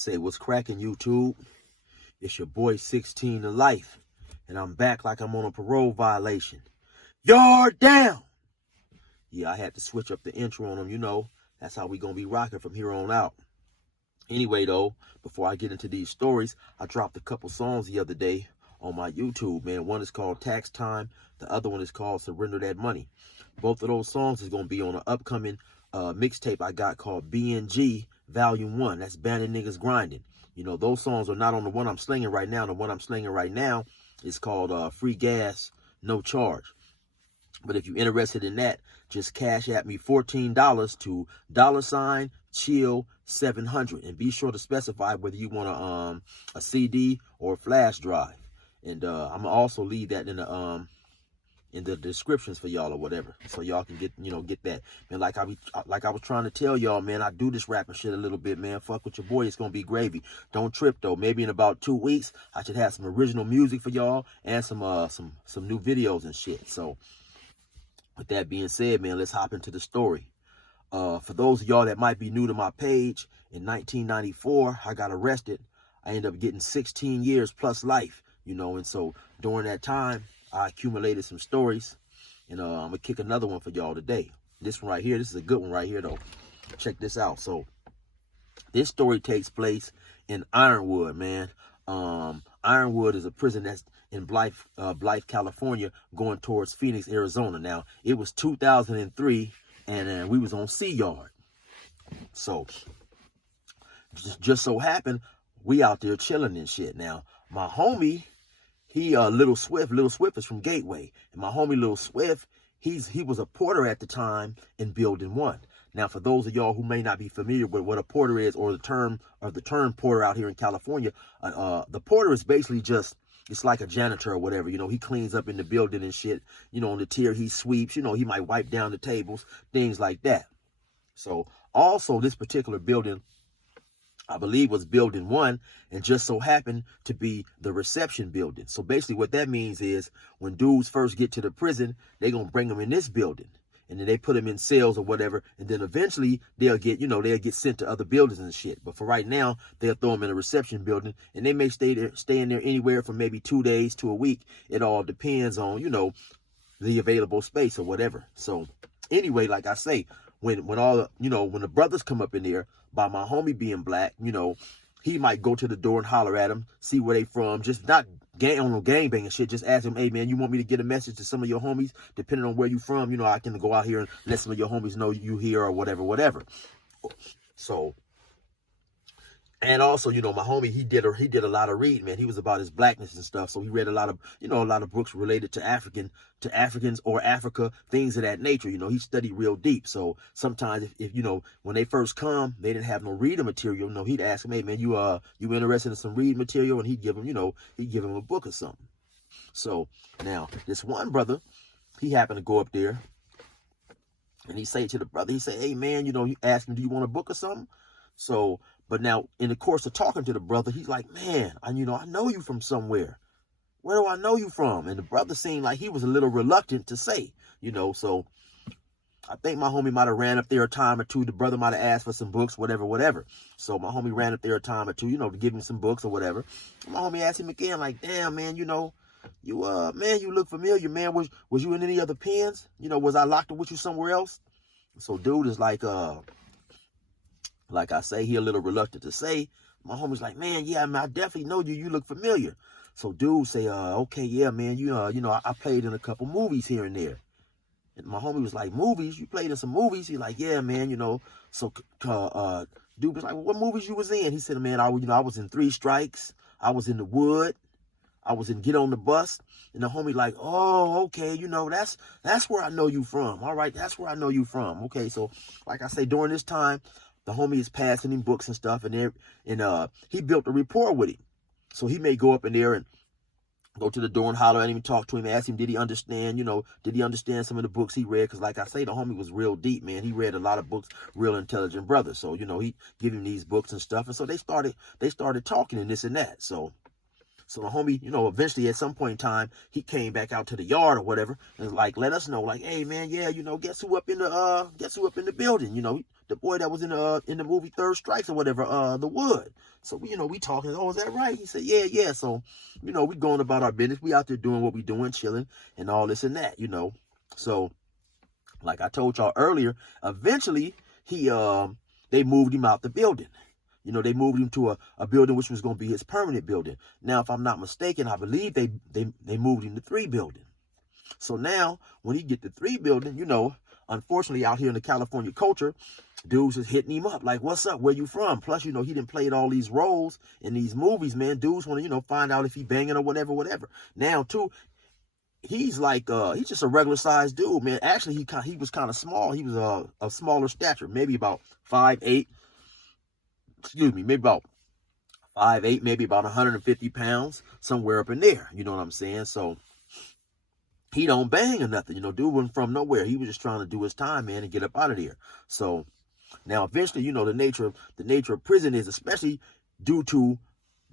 Say what's cracking, YouTube? It's your boy 16 to life, and I'm back like I'm on a parole violation. Yard down! Yeah, I had to switch up the intro on them, you know. That's how we gonna be rocking from here on out. Anyway, though, before I get into these stories, I dropped a couple songs the other day on my YouTube, man. One is called Tax Time. The other one is called Surrender That Money. Both of those songs is going to be on an upcoming mixtape I got called BNG Volume 1. That's Bandit Niggas Grinding. You know, those songs are not on the one I'm slinging right now. The one I'm slinging right now is called Free Gas, No Charge. But if you're interested in that, just cash at me $14 to $chill700, and be sure to specify whether you want a CD or a flash drive. And I'm gonna also leave that in the descriptions for y'all or whatever, so y'all can get that. Man, like I was trying to tell y'all, man, I do this rapping shit a little bit, man. Fuck with your boy, it's gonna be gravy. Don't trip though. Maybe in about 2 weeks I should have some original music for y'all and some new videos and shit. So with that being said, man, let's hop into the story. For those of y'all that might be new to my page, in 1994, I got arrested. I ended up getting 16 years plus life, you know, and so during that time, I accumulated some stories, and I'm going to kick another one for y'all today. This one right here, this is a good one right here, though. Check this out. So this story takes place in Ironwood, man. Ironwood is a prison that's in Blythe, California, going towards Phoenix, Arizona. Now, it was 2003, and we was on Sea Yard. So, just so happened, we out there chilling and shit. Now, my homie, he Little Swift is from Gateway. And my homie Little Swift, he was a porter at the time in Building 1. Now, for those of y'all who may not be familiar with what a porter is, or the term porter out here in California, the porter is basically just, it's like a janitor or whatever. You know, he cleans up in the building and shit. You know, on the tier, he sweeps. You know, he might wipe down the tables, things like that. So, also, this particular building, I believe, was Building 1, and just so happened to be the reception building. So basically what that means is when dudes first get to the prison, they're going to bring them in this building, and then they put them in cells or whatever, and then eventually they'll get sent to other buildings and shit. But for right now, they'll throw them in a reception building, and they may stay in there anywhere from maybe 2 days to a week. It all depends on, you know, the available space or whatever. So anyway, like I say, when the brothers come up in there, by my homie being black, you know, he might go to the door and holler at them, see where they from, just not on no gangbang shit, just ask them, hey man, you want me to get a message to some of your homies, depending on where you from, you know, I can go out here and let some of your homies know you here or whatever. So, and also, you know, my homie, he did a lot of reading, man. He was about his blackness and stuff. So he read a lot of books related to Africans or Africa, things of that nature. You know, he studied real deep. So sometimes if you know, when they first come, they didn't have no reading material. You know, he'd ask him, hey man, you interested in some reading material? And he'd give him a book or something. So now this one brother, he happened to go up there, and he say to the brother, he say, hey man, you know, he asked him, do you want a book or something? So, but now, in the course of talking to the brother, he's like, man, I know you from somewhere. Where do I know you from? And the brother seemed like he was a little reluctant to say, you know, so I think my homie might have ran up there a time or two. The brother might have asked for some books, whatever. So my homie ran up there a time or two, you know, to give him some books or whatever. And my homie asked him again, like, damn, man, you know, you look familiar, man. Was you in any other pens? You know, was I locked up with you somewhere else? So dude is like I say, he a little reluctant to say. My homie's like, man, yeah, I definitely know you. You look familiar. So dude say, okay, yeah, man, I played in a couple movies here and there. And my homie was like, movies? You played in some movies? He's like, yeah, man, you know. So dude was like, well, what movies you was in? He said, man, I was in 3 Strikes. I was in The Wood. I was in Get on the Bus. And the homie like, oh, okay, you know, that's where I know you from. All right, that's where I know you from. Okay, so like I say, during this time, the homie is passing him books and stuff, and he built a rapport with him. So he may go up in there and go to the door and holler at him and talk to him, ask him, did he understand some of the books he read? Because like I say, the homie was real deep, man. He read a lot of books, real intelligent brother. So, you know, he give him these books and stuff. And so they started talking and this and that. So the homie, you know, eventually at some point in time, he came back out to the yard or whatever and like let us know, like, hey man, yeah, you know, guess who up in the building? You know, the boy that was in the movie Third Strikes or whatever, the Wood. So we talking, oh, is that right? He said, yeah. So, we going about our business. We out there doing what we doing, chilling and all this and that, So, like I told y'all earlier, eventually they moved him out the building. They moved him to a building which was going to be his permanent building. Now, if I'm not mistaken, I believe they moved him to 3 building. So now, when he get to 3 building, unfortunately out here in the California culture, dudes is hitting him up like, what's up? Where you from? Plus, he done played all these roles in these movies, man. Dudes want to, find out if he banging or whatever. Now, too, he's like, he's just a regular sized dude, man. Actually, he was kind of small. He was a smaller stature, maybe about 5'8". Maybe about 5'8", maybe about 150 pounds, somewhere up in there. You know what I'm saying? So he don't bang or nothing. Dude wasn't from nowhere. He was just trying to do his time, man, and get up out of there. So now eventually, the nature of prison is, especially due to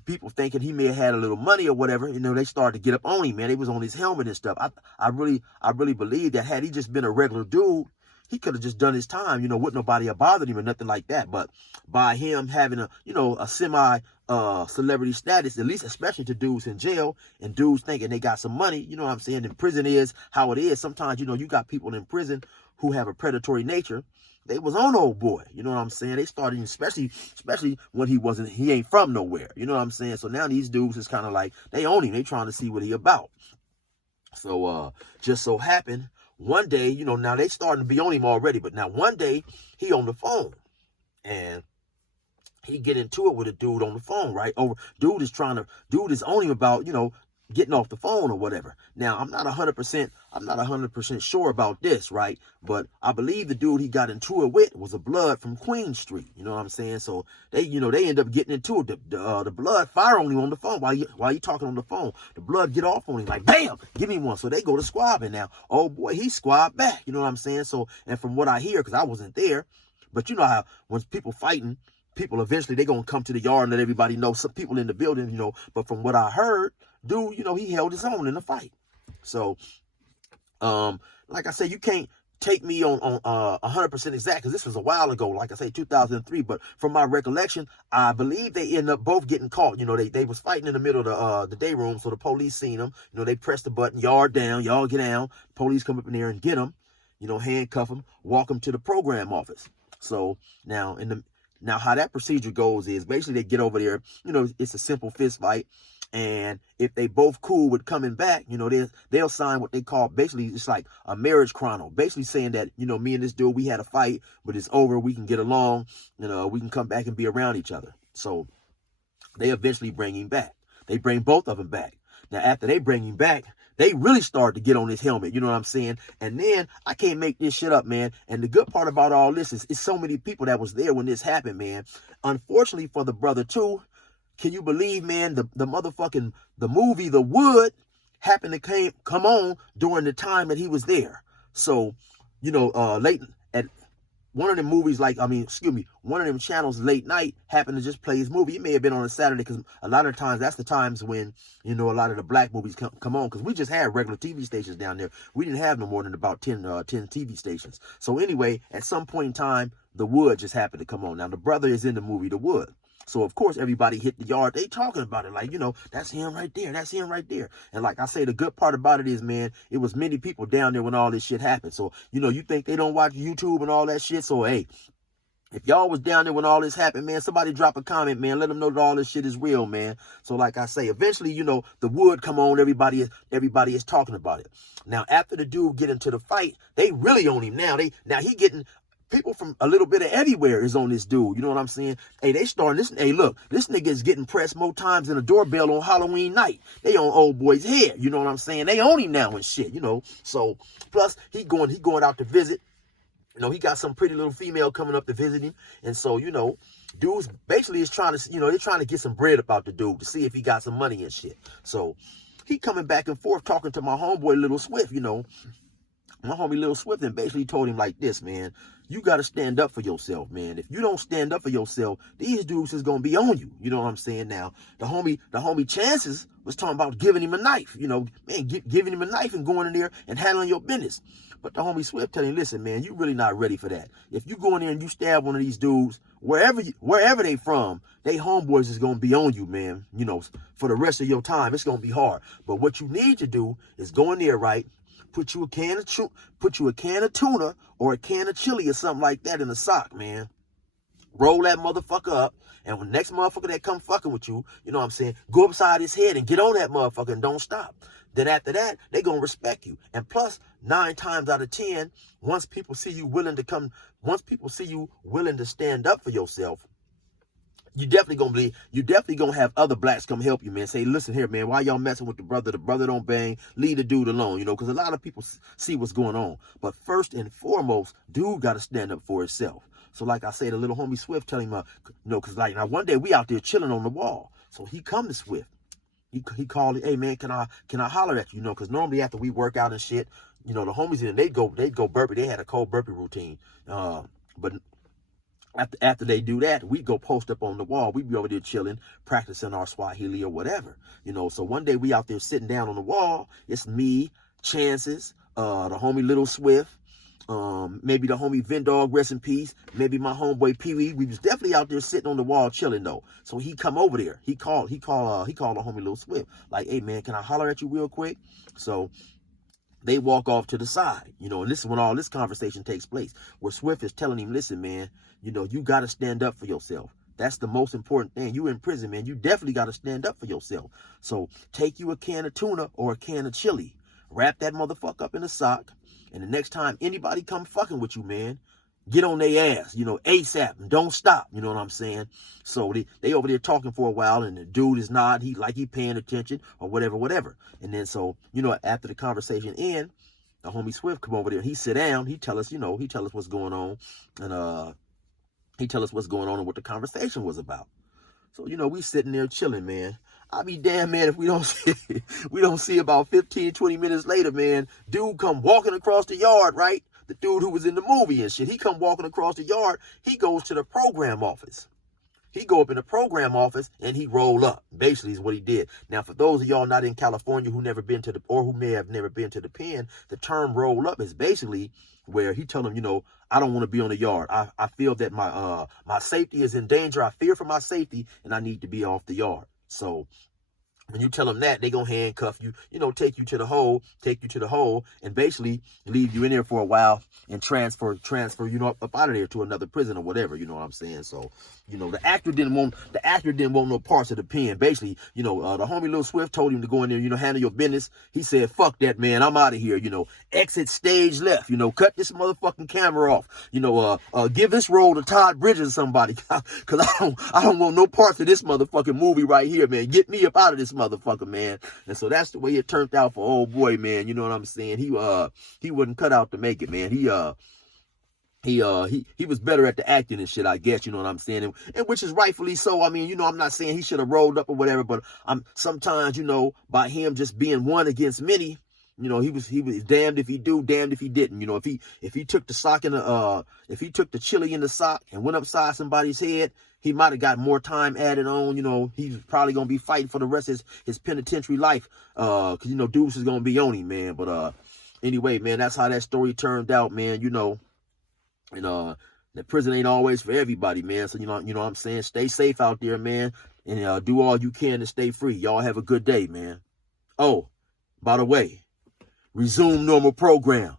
people thinking he may have had a little money or whatever, they started to get up on him, man. They was on his helmet and stuff. I really believe that had he just been a regular dude, he could have just done his time, wouldn't nobody have bothered him or nothing like that. But by him having a semi celebrity status, at least especially to dudes in jail and dudes thinking they got some money, you know what I'm saying? And prison is how it is. Sometimes, you got people in prison who have a predatory nature. They was on old boy, you know what I'm saying? They started, especially when he ain't from nowhere, you know what I'm saying? So now these dudes is kind of like, they own him. They trying to see what he about. So just so happened, one day, now they starting to be on him already, but now one day he on the phone and he get into it with a dude on the phone, right? Dude is on him about, getting off the phone or whatever. Now, I'm not 100% sure about this, right? But I believe the dude he got into it with was a blood from Queen Street. You know what I'm saying? So they end up getting into it. The blood fire on him on the phone while you talking on the phone. The blood get off on him like, bam, give me one. So they go to squabbing now. Oh boy, he squabbed back. You know what I'm saying? So, and from what I hear, because I wasn't there, but you know how when people fighting, people eventually they gonna come to the yard and let everybody know, some people in the building, but from what I heard, dude, he held his own in the fight. So, like I said, you can't take me on 100% exact, because this was a while ago, like I say, 2003. But from my recollection, I believe they ended up both getting caught. They was fighting in the middle of the day room, so the police seen them. They pressed the button, yard down, y'all get down. Police come up in there and get them, handcuff them, walk them to the program office. So now Now, how that procedure goes is basically they get over there, it's a simple fist fight. And if they both cool with coming back, they'll sign what they call, basically it's like a marriage chrono, basically saying that, me and this dude, we had a fight, but it's over. We can get along, we can come back and be around each other. So they eventually bring him back. They bring both of them back. Now, after they bring him back, they really start to get on his helmet. You know what I'm saying? And then I can't make this shit up, man. And the good part about all this is it's so many people that was there when this happened, man. Unfortunately for the brother too, can you believe, man, the movie The Wood happened to come on during the time that he was there. So, late at one of them movies, one of them channels late night happened to just play his movie. It may have been on a Saturday, because a lot of times that's the times when, a lot of the black movies come on, because we just had regular TV stations down there. We didn't have no more than about 10 TV stations. So anyway, at some point in time, The Wood just happened to come on. Now, the brother is in the movie The Wood. So, of course, everybody hit the yard. They talking about it like, that's him right there. That's him right there. And like I say, the good part about it is, man, it was many people down there when all this shit happened. So, you think they don't watch YouTube and all that shit. So, hey, if y'all was down there when all this happened, man, somebody drop a comment, man. Let them know that all this shit is real, man. So, like I say, eventually, The Wood come on. Everybody is talking about it. Now, after the dude get into the fight, they really on him now. He getting... People from a little bit of everywhere is on this dude. You know what I'm saying? Hey, they starting this. Hey, look, this nigga is getting pressed more times than a doorbell on Halloween night. They on old boy's head. You know what I'm saying? They own him now and shit, So, plus, he going out to visit. He got some pretty little female coming up to visit him. And so, dudes basically is trying to, they're trying to get some bread about the dude to see if he got some money and shit. So, he coming back and forth talking to my homeboy, Little Swift, My homie Lil Swift and basically told him like this, man. You got to stand up for yourself, man. If you don't stand up for yourself, these dudes is going to be on you. You know what I'm saying? Now, the homie Chances was talking about giving him a knife, you know, man, giving him a knife and going in there and handling your business. But the homie Swift telling him, listen, man, you really not ready for that. If you go in there and you stab one of these dudes, wherever they from, they homeboys is going to be on you, man. You know, for the rest of your time, it's going to be hard. But what you need to do is go in there, right? Put you a can of tuna or a can of chili or something like that in a sock, man. Roll that motherfucker up, and when the next motherfucker that come fucking with you, you know what I'm saying, go upside his head and get on that motherfucker and don't stop. Then after that, they gonna respect you. And plus, 9 times out of 10, once people see you willing to stand up for yourself, you definitely gonna have other blacks come help you, man. Say, listen here, man, why y'all messing with the brother? The brother don't bang, leave the dude alone, you know, because a lot of people see what's going on. But first and foremost, dude got to stand up for himself. So like I say, the little homie Swift telling him, you know, because like now one day we out there chilling on the wall. So he come to Swift. He called, hey man, can I holler at you? You know, because normally after we work out and shit, you know, the homies in they'd go burpee. They had a cold burpee routine. But after they do that, we go post up on the wall. We be over there chilling, practicing our Swahili or whatever. You know, so one day we out there sitting down on the wall. It's me, Chances, the homie Little Swift, maybe the homie Vendog, rest in peace. Maybe my homeboy Pee Wee. We was definitely out there sitting on the wall chilling though. So he come over there. He called the homie Little Swift. Like, hey man, can I holler at you real quick? So they walk off to the side, you know, and this is when all this conversation takes place, where Swift is telling him, listen, man, you know, you got to stand up for yourself. That's the most important thing. You in prison, man. You definitely got to stand up for yourself. So take you a can of tuna or a can of chili, wrap that motherfucker up in a sock, and the next time anybody come fucking with you, man, get on their ass, you know, ASAP, and don't stop, you know what I'm saying? So they over there talking for a while, and the dude is nodding, he paying attention, or whatever. And then so, you know, after the conversation end, the homie Swift come over there, he sit down, he tell us what's going on, and he tell us what's going on and what the conversation was about. So, you know, we sitting there chilling, man. I'll be damn, man, if we don't see about 15, 20 minutes later, man, dude come walking across the yard, right? The dude who was in the movie and shit, he come walking across the yard. He goes to the program office. He go up in the program office and he roll up. Basically is what he did. Now, for those of y'all not in California who may have never been to the pen, the term roll up is basically where he tell them, you know, I don't want to be on the yard. I feel that my safety is in danger. I fear for my safety and I need to be off the yard. So when you tell them that, they gonna handcuff you, you know, take you to the hole, and basically leave you in there for a while and transfer, you know, up out of there to another prison or whatever, you know what I'm saying? So, you know, the actor didn't want no parts of the pen. Basically, you know, the homie Lil Swift told him to go in there, you know, handle your business. He said, fuck that, man, I'm out of here, you know, exit stage left, you know, cut this motherfucking camera off, you know, give this role to Todd Bridges or somebody, cause I don't want no parts of this motherfucking movie right here, man. Get me up out of this motherfucker, man. And so that's the way it turned out for old boy, man. You know what I'm saying? He wasn't cut out to make it, man. He was better at the acting and shit, I guess, you know what I'm saying? And which is rightfully so. I mean, you know, I'm not saying he should have rolled up or whatever, but sometimes, you know, by him just being one against many, you know, he was damned if he do, damned if he didn't. You know, if he took the sock in if he took the chili in the sock and went upside somebody's head, he might have got more time added on. You know, he's probably gonna be fighting for the rest of his penitentiary life. Cause you know, Deuce is gonna be on him, man. But anyway, man, that's how that story turned out, man. You know, and the prison ain't always for everybody, man. So you know what I'm saying? Stay safe out there, man, and do all you can to stay free. Y'all have a good day, man. Oh, by the way, resume normal program.